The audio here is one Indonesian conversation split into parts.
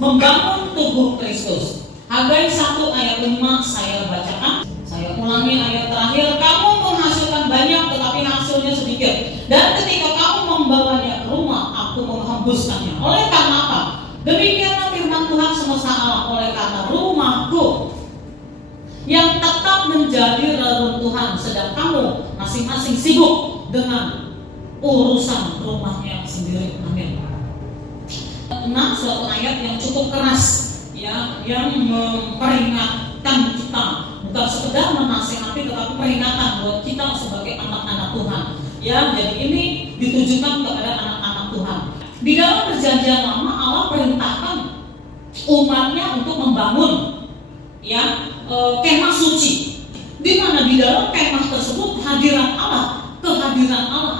membangun tubuh Kristus. Hagai 1 ayat 5 saya bacakan. Saya ulangi ayat terakhir. Kamu menghasilkan banyak tetapi hasilnya sedikit. Dan ketika kamu membawanya ke rumah, aku menghembuskannya. Oleh karena apa? Demikianlah firman Tuhan semesta alam. Oleh karena rumahku yang tetap menjadi reruntuhan, sedang kamu masing-masing sibuk dengan urusan rumahnya sendiri. Amin. Nah, suatu ayat yang cukup keras, ya, yang memperingatkan kita, bukan sekedar menasihati, tetapi peringatan buat kita sebagai anak-anak Tuhan. Ya, jadi ini ditujukan kepada anak-anak Tuhan. Di dalam perjanjian lama, Allah perintahkan umatnya untuk membangun, ya, kemah suci, di mana di dalam kemah tersebut kehadiran Allah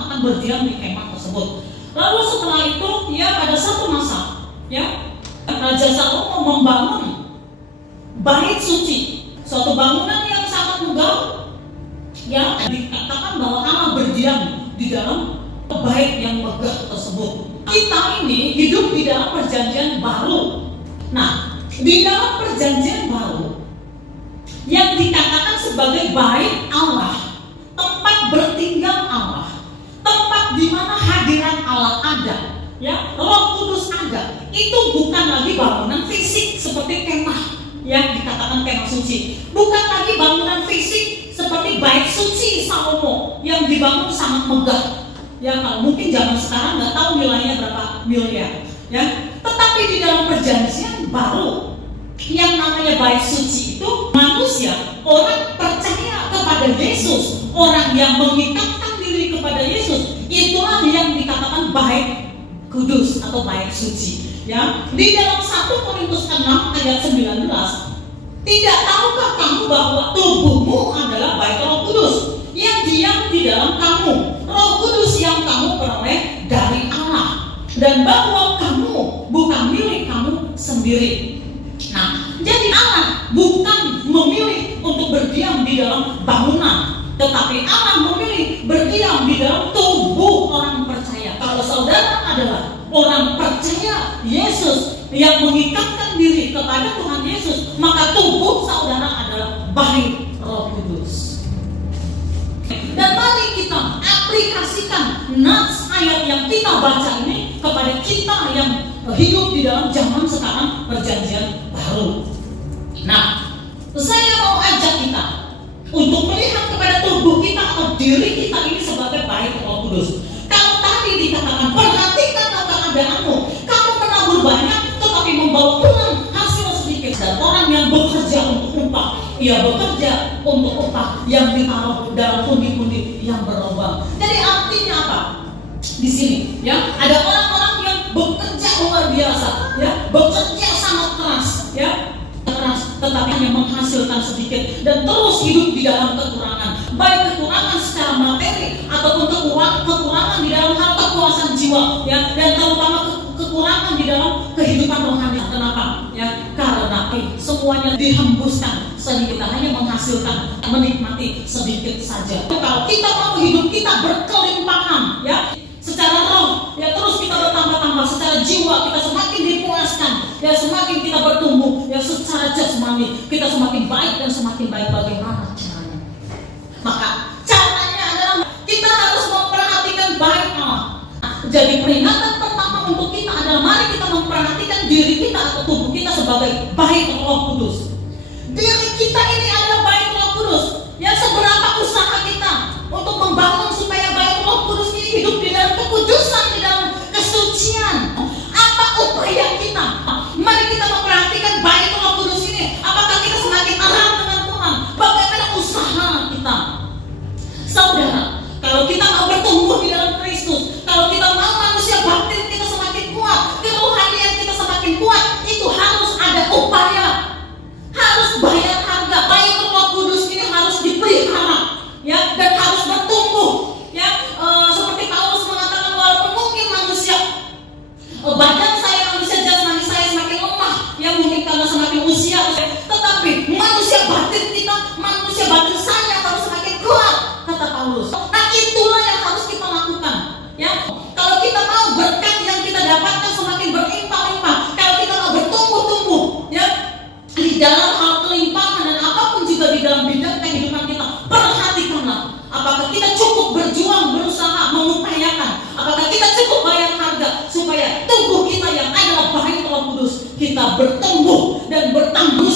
akan berdiam di kemah tersebut. Lalu setelah itu, ya, pada satu masa, ya, Raja Salomo membangun bait suci, suatu bangunan yang sangat megah, ya, dikatakan bahwa Allah berdiam di dalam bait yang megah tersebut. Kita ini hidup di dalam perjanjian baru. Nah, di dalam perjanjian baru yang dikatakan sebagai bait Allah, tempat bertinggal Allah, tempat di mana hadirat Allah ada, ya, Roh Kudus ada. Itu bukan lagi bangunan fisik seperti kemah yang dikatakan kemah suci, bukan lagi bangunan fisik seperti bait suci Salomo yang dibangun sangat megah. Ya, kalau mungkin zaman sekarang nggak tahu nilainya berapa miliar, ya. Tetapi di dalam perjanjian baru yang namanya bait suci itu manusia, orang percaya kepada Yesus, orang yang mengikatkan diri kepada Yesus, itulah yang dikatakan bait kudus atau bait suci. Ya, di dalam 1 Korintus 6 ayat 19, tidak tahukah kamu bahwa tubuhmu adalah bait Roh Kudus yang diam di dalam kamu, Roh Kudus yang kamu peroleh dari Allah, dan bahwa kamu bukan milik kamu sendiri. Nah, jadi Allah bukan memilih untuk berdiam di dalam bangunan, tetapi Allah memilih berdiam di dalam tubuh orang percaya. Kalau saudara adalah orang percaya Yesus yang mengikatkan diri kepada Tuhan Yesus, maka tubuh saudara adalah bait Roh Kudus. Dan mari kita aplikasikan nas ayat yang kita baca ini kepada kita yang hidup di dalam zaman sekarang perjanjian baru. Nah, saya mau ajak kita untuk melihat kepada tubuh kita atau diri kita ini sebagai bait Roh Kudus. Kalau tadi dikatakan perhatikanlah keadaanmu, kamu menabur banyak tetapi membawa pulang hasil sedikit. Dan orang yang bekerja untuk upah, ia bekerja untuk upah yang ditaruh dalam pundi-pundi yang berlubang. Jadi artinya apa? Di sini, ya, ada orang-orang yang bekerja luar biasa, ya, bekerja sangat keras, ya, keras, tetapi hanya menghasilkan sedikit dan terus hidup di dalam kekurangan, baik kekurangan secara materi ataupun kekurangan di dalam hal kepuasan jiwa, ya, dan terutama kekurangan di dalam kehidupan rohani. Kenapa? Ya, karena semuanya dihembuskan sehingga kita hanya menghasilkan, menikmati sedikit saja. Kalau kita mau hidup kita berkelimpahan, ya, secara roh, ya, terus kita bertambah-tambah, secara jiwa kita semakin dipuaskan, ya, semakin kita bertumbuh, ya, secara jasmani kita semakin baik dan semakin baik. Bagaimana caranya? Maka caranya adalah kita harus memperhatikan baik Allah. Jadi peringatan pertama untuk kita adalah mari kita memperhatikan diri kita atau tubuh kita sebagai bait Roh Kudus. Diri kita ini adalah bait Roh Kudus. Ya, seberapa usaha kita untuk membangun supaya bait Roh Kudus ini hidup di dalam kekudusan, di dalam kesucian. Apa upaya kita? Mari kita memperhatikan bait Roh Kudus ini. Apakah kita semakin erat dengan Tuhan? Bagaimana usaha kita? Saudara, kalau kita mau bertumbuh di dalam Kristus, kalau kita mau manusia batin kita semakin kuat, kerohanian kita semakin kuat, itu harus ada upaya, harus bayar harga. Bait Roh Kudus ini harus dipelihara, ya, dan harus bertumbuh, ya. Seperti Paulus mengatakan, walaupun mungkin manusia, badan saya manusia jasmani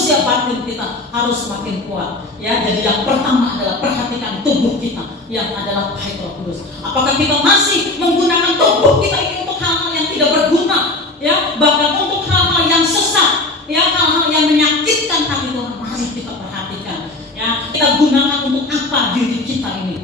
manusia batin kita harus semakin kuat. Ya, jadi yang pertama adalah perhatikan tubuh kita yang adalah baik Roh Kudus. Apakah kita masih menggunakan tubuh kita ini untuk hal-hal yang tidak berguna, ya, bahkan untuk hal-hal yang sesat, ya, hal-hal yang menyakitkan hati Tuhan? Mari kita perhatikan, ya, kita gunakan untuk apa diri kita ini.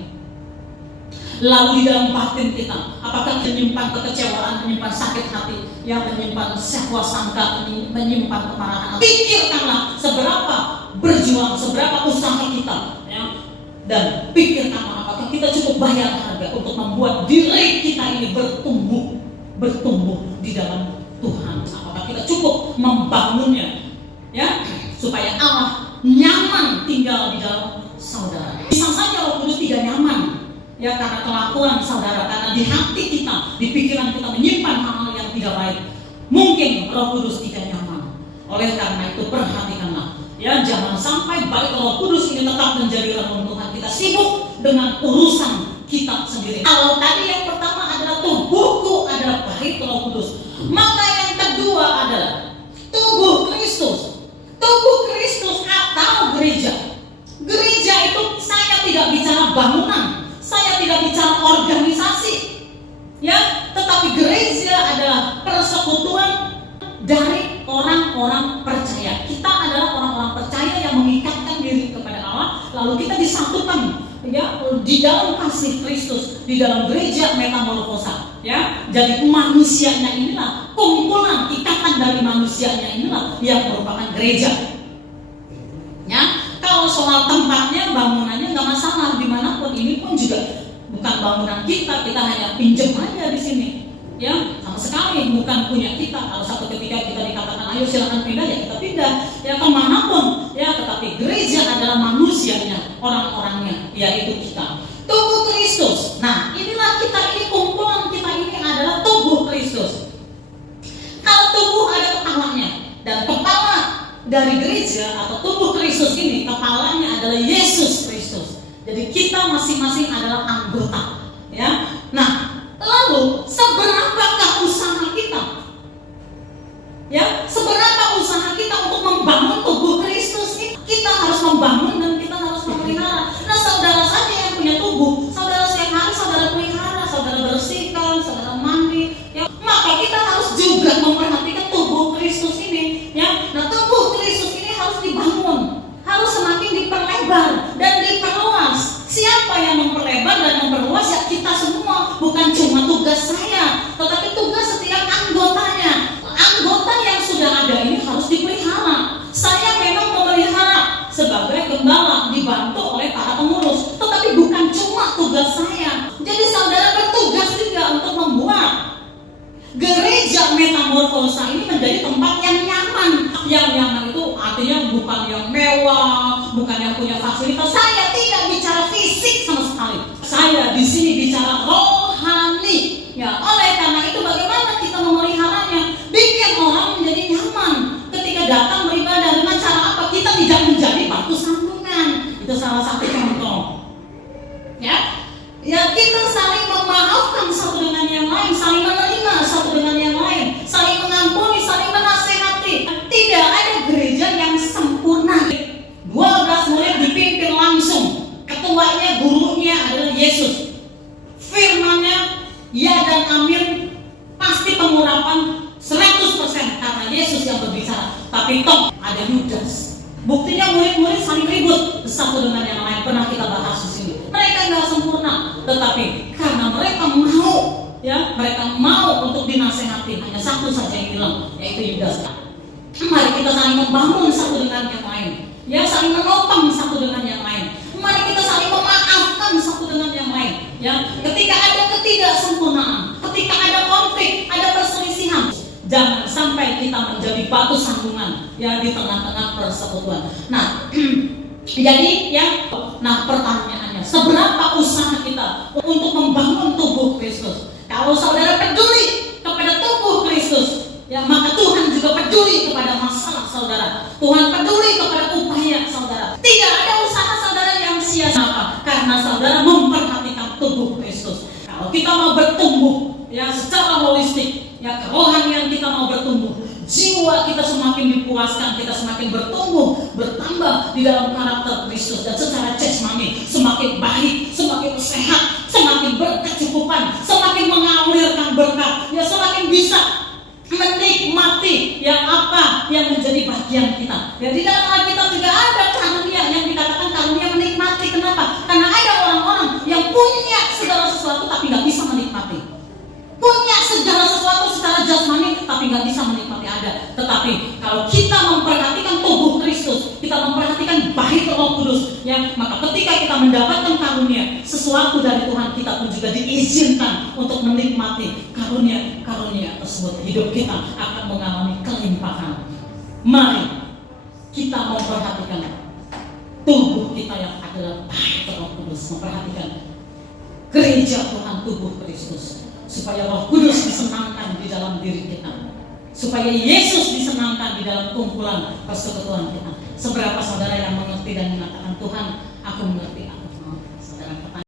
Lalu di dalam batin kita, apakah menyimpan kekecewaan, menyimpan sakit hati, yang menyimpan syahwat sangka, menyimpan kemarahan? Pikirkanlah seberapa berjuang, seberapa usaha kita, ya, dan pikirkanlah apakah kita cukup bayar harga untuk membuat diri kita ini bertumbuh di dalam Tuhan. Apakah kita cukup membangunnya, ya, supaya Allah nyaman tinggal di dalam saudara. Bisa saja Roh Kudus tidak nyaman, ya, karena kelakuan saudara, karena di hati kita, di pikiran kita menyimpan hal-hal yang tidak baik. Mungkin Roh Kudus tidak nyaman. Oleh karena itu perhatikanlah, ya, jangan sampai baik Roh Kudus ini tetap menjadi reruntuhan. Kita sibuk dengan urusan kita sendiri. Kalau tadi yang pertama adalah tubuhku adalah baik Roh Kudus, maka yang kedua adalah tubuh Kristus. Tubuh Kristus atau gereja. Gereja itu saya tidak bicara bangunan, saya tidak bicara organisasi, ya, tetapi gereja adalah persekutuan dari orang-orang percaya. Kita adalah orang-orang percaya yang mengikatkan diri kepada Allah, lalu kita disatukan, ya, di dalam kasih Kristus, di dalam gereja metamorfosa, ya. Jadi manusianya inilah, kumpulan ikatan dari manusianya inilah yang merupakan gereja. Ya, kalau soal tempatnya, bangunannya nggak masalah dimanapun. Ini pun juga bukan bangunan kita hanya pinjam aja di sini, ya, sama sekali bukan punya kita. Kalau satu ketika kita dikatakan ayo silakan pindah, ya kita pindah, ya, kemanapun, ya. Tetapi gereja adalah manusianya, orang-orangnya, yaitu kita, tubuh Kristus. Nah, inilah kita ini, kumpulan kita ini adalah tubuh Kristus. Kalau tubuh ada kepalanya, dan kepala dari gereja atau tubuh Kristus ini, kepalanya adalah Yesus Kristus. Jadi kita masing-masing adalah anggota, ya. Nah, lalu seberapakah usaha kita? Ya, seberapa usaha kita untuk membangun tubuh Kristus ini? Kita harus membangun dan kita harus memelihara. Nah, saudara saja yang punya tubuh, saudara setiap hari saudara pelihara, saudara bersihkan, saudara mandi, ya. Maka kita harus juga memperhatikan tubuh Kristus ini, ya. Nah, tubuh Kristus ini harus dibangun, harus semakin diperlebar dan diperluas. Siapa yang memperlebar dan memperluas? Ya, kita semua. Bukan cuma tugas saya, tetapi tugas setiap anggotanya. Anggota yang sudah ada ini harus dipelihara. Saya memang memelihara sebagai gembala, dibantu oleh para pengurus, tetapi bukan cuma tugas saya. Jadi saudara bertugas juga untuk membuat gereja metamorfosa ini menjadi tempat yang nyaman. Yang nyaman itu artinya bukan yang mewah, bukan yang punya fasilitas. Saya tidak bicara fisik sama sekali. Saya di sini bicara rohani. Ya, oleh karena itu bagaimana kita memeliharanya? Bikin orang menjadi nyaman ketika datang beribadah. Dengan cara apa? Kita tidak menjadi batu sandungan. Itu salah satu contoh. Ya, ya, kita saling memaafkan satu dengan yang lain, saling menerima satu dengan yang lain, saling mengampuni, saling menasehati. Tidak ada gereja yang sempurna. 12 murid dipimpin langsung. Ketuanya, gurunya adalah Yesus. Firman-Nya ya dan amin, pasti pengurapan 100% karena Yesus yang berbicara. Tapi toh ada Yudas. Buktinya murid-murid saling ribut satu dengan yang lain. Pernah kita bahas di sini. Mereka nggak sempurna, tetapi karena mereka mau, ya, mereka mau untuk dinasehati. Hanya satu saja yang hilang, yaitu Yudas. Mari kita saling membangun satu dengan yang lain, ya, saling menopang satu dengan yang lain. Mari kita saling memaafkan satu dengan yang lain, ya. Ketika ada ketidaksempurnaan, ketika ada konflik, ada perselisihan, jangan sampai kita menjadi batu sandungan, ya, di tengah-tengah persekutuan. Nah, jadi, ya, nah pertanyaannya, seberapa usaha kita untuk membangun tubuh Kristus? Kalau saudara peduli kepada tubuh Kristus, ya, maka Tuhan juga peduli kepada masalah saudara. Tuhan peduli kepada upaya saudara. Tidak ada usaha saudara yang sia-sia karena saudara memperhatikan tubuh Kristus. Kalau kita mau bertumbuh, ya, secara holistik, ya, kerohanian kita mau bertumbuh, jiwa kita semakin dipuaskan, kita semakin bertumbuh bertambah di dalam karakter Kristus, dan secara jasmani semakin baik, semakin sehat, semakin berkecukupan, semakin mengalirkan berkat, ya semakin bisa menikmati yang apa yang menjadi bagian kita. Ya, di dalam Alkitab juga ada karunia yang dikatakan karunia menikmati. Kenapa? Karena ada orang-orang yang punya segala sesuatu tapi nggak bisa menikmati. Punya segala sesuatu secara jasmani tapi nggak bisa menikmati ada. Tetapi kalau kita memperhatikan tubuh Kristus, kita memperhatikan bait Roh Kudus, ya, maka ketika kita mendapatkan karunia, sesuatu dari Tuhan, kita pun juga diizinkan untuk menikmati karunia tersebut. Hidup kita akan mengalami kelimpahan. Mari kita memperhatikan tubuh kita yang adalah bait Roh Kudus, memperhatikan gereja Tuhan, tubuh Kristus, supaya Roh Kudus disenangkan di dalam diri kita, supaya Yesus disenangkan di dalam kumpulan persekutuan kita. Seberapa saudara yang mengerti dan mengatakan, Tuhan, aku mengerti.